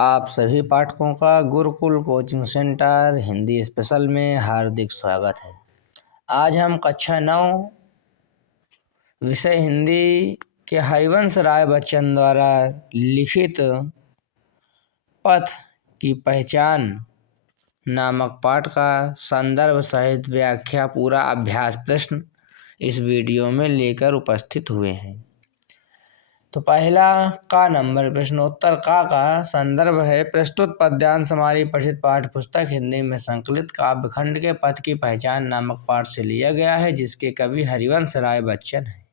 आप सभी पाठकों का Gurukul coaching centre Hindi special में हार्दिक स्वागत है। आज हम कक्षा 9 विषय हिंदी के हरिवंश राय बच्चन द्वारा लिखित पथ की पहचान नामक पाठ का संदर्भ सहित व्याख्या पूरा अभ्यास प्रश्न इस वीडियो में लेकर उपस्थित हुए हैं। तो पहला का नंबर प्रश्नोत्तर का संदर्भ है प्रस्तुत पद्यांश हमारी पठित पाठ्य पुस्तक हिंदी में संकलित काव्यखंड के पथ की पहचान नामक पाठ से लिया गया है, जिसके कवि हरिवंश राय बच्चन हैं।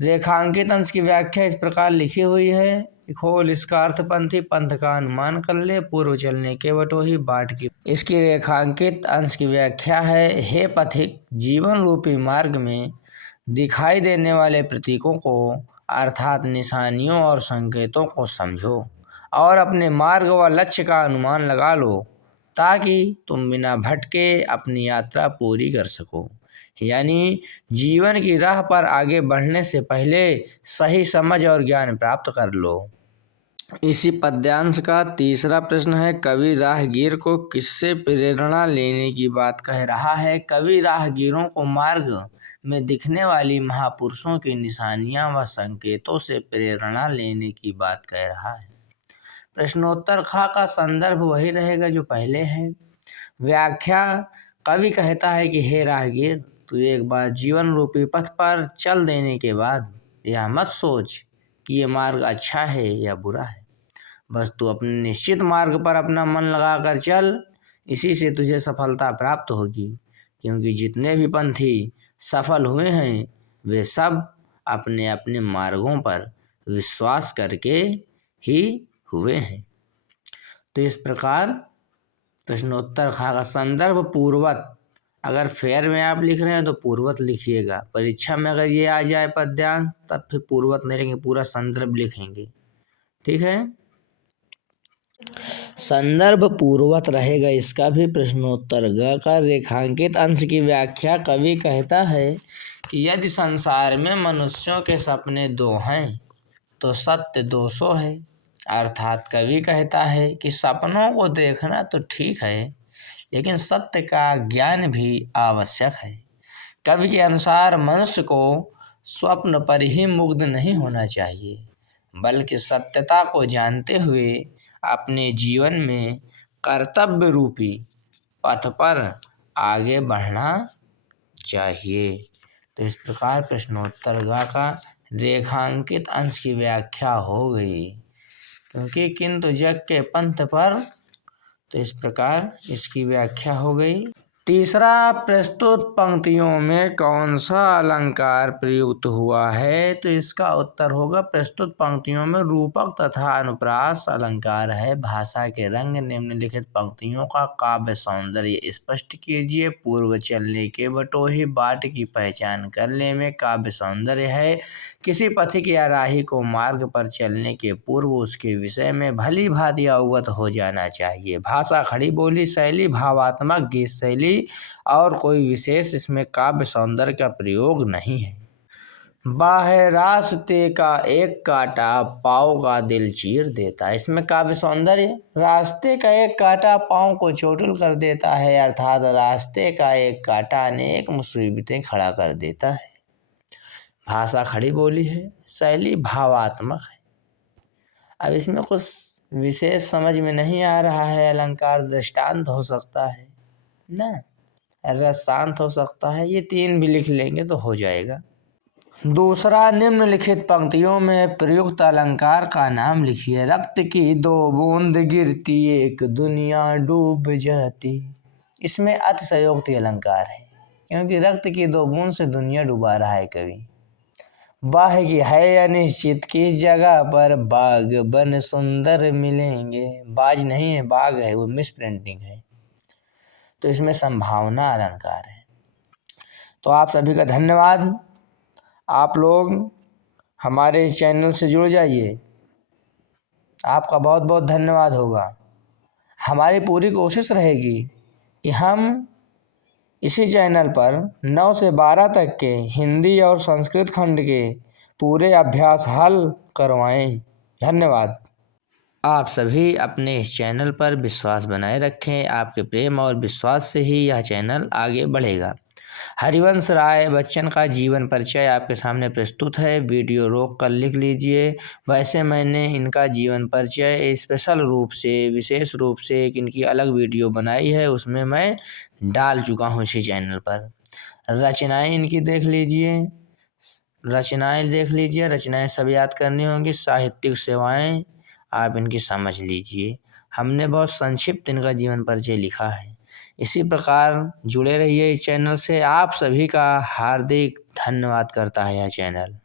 रेखांकित अंश की व्याख्या इस प्रकार लिखी हुई है। खोल इसका अर्थपंथी, पंथ का अनुमान कर ले, पूर्व चलने के बटोही बाट की। इसकी रेखांकित अंश की व्याख्या है, हे पथिक, जीवन रूपी मार्ग में दिखाई देने वाले प्रतीकों को अर्थात निशानियों और संकेतों को समझो और अपने मार्ग व लक्ष्य का अनुमान लगा लो, ताकि तुम बिना भटके अपनी यात्रा पूरी कर सको। यानी जीवन की राह पर आगे बढ़ने से पहले सही समझ और ज्ञान प्राप्त कर लो। इसी पद्यांश का तीसरा प्रश्न है, कवि राहगीर को किससे प्रेरणा लेने की बात कह रहा है। कवि राहगीरों को मार्ग में दिखने वाली महापुरुषों की निशानियां व संकेतों से प्रेरणा लेने की बात कह रहा है। प्रश्नोत्तर का संदर्भ वही रहेगा जो पहले है। व्याख्या, कवि कहता है कि हे राहगीर, तू एक बार जीवन रूपी पथ पर चल देने के बाद यह मत सोच कि ये मार्ग अच्छा है या बुरा है। बस तू अपने निश्चित मार्ग पर अपना मन लगाकर चल, इसी से तुझे सफलता प्राप्त होगी। क्योंकि जितने भी पंथी सफल हुए हैं वे सब अपने अपने मार्गों पर विश्वास करके ही हुए हैं। तो इस प्रकार प्रश्नोत्तर का संदर्भ पूर्वत, अगर फेयर में आप लिख रहे हैं तो पूर्वत लिखिएगा। परीक्षा में अगर ये आ जाए पद्यांश तब फिर पूर्वत नहीं लिखेंगे, पूरा संदर्भ लिखेंगे। ठीक है, संदर्भ पूर्वत रहेगा इसका भी। प्रश्नोत्तर का रेखांकित अंश की व्याख्या, कवि कहता है कि यदि संसार में मनुष्यों के सपने दो हैं तो सत्य 200 है। अर्थात कवि कहता है कि सपनों को देखना तो ठीक है, लेकिन सत्य का ज्ञान भी आवश्यक है। कवि के अनुसार मनुष्य को स्वप्न पर ही मुग्ध नहीं होना चाहिए, बल्कि सत्यता को जानते हुए अपने जीवन में कर्तव्य रूपी पथ पर आगे बढ़ना चाहिए। तो इस प्रकार प्रश्नोत्तर का रेखांकित अंश की व्याख्या हो गई। क्योंकि किंतु जग के पंथ पर, तो इस प्रकार इसकी व्याख्या हो गई। तीसरा, प्रस्तुत पंक्तियों में कौन सा अलंकार प्रयुक्त हुआ है। तो इसका उत्तर होगा, प्रस्तुत पंक्तियों में रूपक तथा अनुप्रास अलंकार है। भाषा के रंग, निम्नलिखित पंक्तियों का काव्य सौंदर्य स्पष्ट कीजिए। पूर्व चलने के बटोही, बाट की पहचान करने में काव्य सौंदर्य है। किसी पथिक या राही को मार्ग पर चलने के पूर्व उसके विषय में भली भांति अवगत हो जाना चाहिए। भाषा खड़ी बोली शैली, भावात्मक गीत शैली और कोई विशेष इसमें काव्य सौंदर्य का प्रयोग नहीं है। बाहे रास्ते का एक कांटा पाँव का दिल चीर देता है। इसमें काव्य सौंदर्य, रास्ते का एक कांटा पाँव को चोटिल कर देता है, अर्थात रास्ते का एक कांटा अनेक मुसीबतें खड़ा कर देता है। भाषा खड़ी बोली है, शैली भावात्मक है। अब इसमें कुछ विशेष समझ में नहीं आ रहा है, अलंकार दृष्टांत हो सकता है ना, रस शांत हो सकता है, ये 3 भी लिख लेंगे तो हो जाएगा। दूसरा, निम्नलिखित पंक्तियों में प्रयुक्त अलंकार का नाम लिखिए। रक्त की 2 बूंद गिरती एक दुनिया डूब जाती। इसमें अतिशयोक्ति अलंकार है, क्योंकि रक्त की 2 बूंद से दुनिया डुबा रहा है कवि। बाह की है अनिश्चित, किस जगह पर बाग बन सुंदर मिलेंगे। बाज नहीं है, बाग है, वो मिस प्रिंटिंग है। तो इसमें संभावना अलंकार है। तो आप सभी का धन्यवाद। आप लोग हमारे इस चैनल से जुड़ जाइए, आपका बहुत बहुत धन्यवाद होगा। हमारी पूरी कोशिश रहेगी कि हम इसी चैनल पर 9 से 12 तक के हिंदी और संस्कृत खंड के पूरे अभ्यास हल करवाएं। धन्यवाद। आप सभी अपने इस चैनल पर विश्वास बनाए रखें। आपके प्रेम और विश्वास से ही यह चैनल आगे बढ़ेगा। हरिवंश राय बच्चन का जीवन परिचय आपके सामने प्रस्तुत है। वीडियो रोक कर लिख लीजिए। वैसे मैंने इनका जीवन परिचय स्पेशल रूप से, विशेष रूप से एक इनकी अलग वीडियो बनाई है, उसमें मैं डाल चुका हूँ इसी चैनल पर। रचनाएं इनकी देख लीजिए। रचनाएं सब याद करनी होंगी। साहित्यिक सेवाएं आप इनकी समझ लीजिए। हमने बहुत संक्षिप्त इनका जीवन परिचय लिखा है। इसी प्रकार जुड़े रहिए इस चैनल से। आप सभी का हार्दिक धन्यवाद करता है यह चैनल।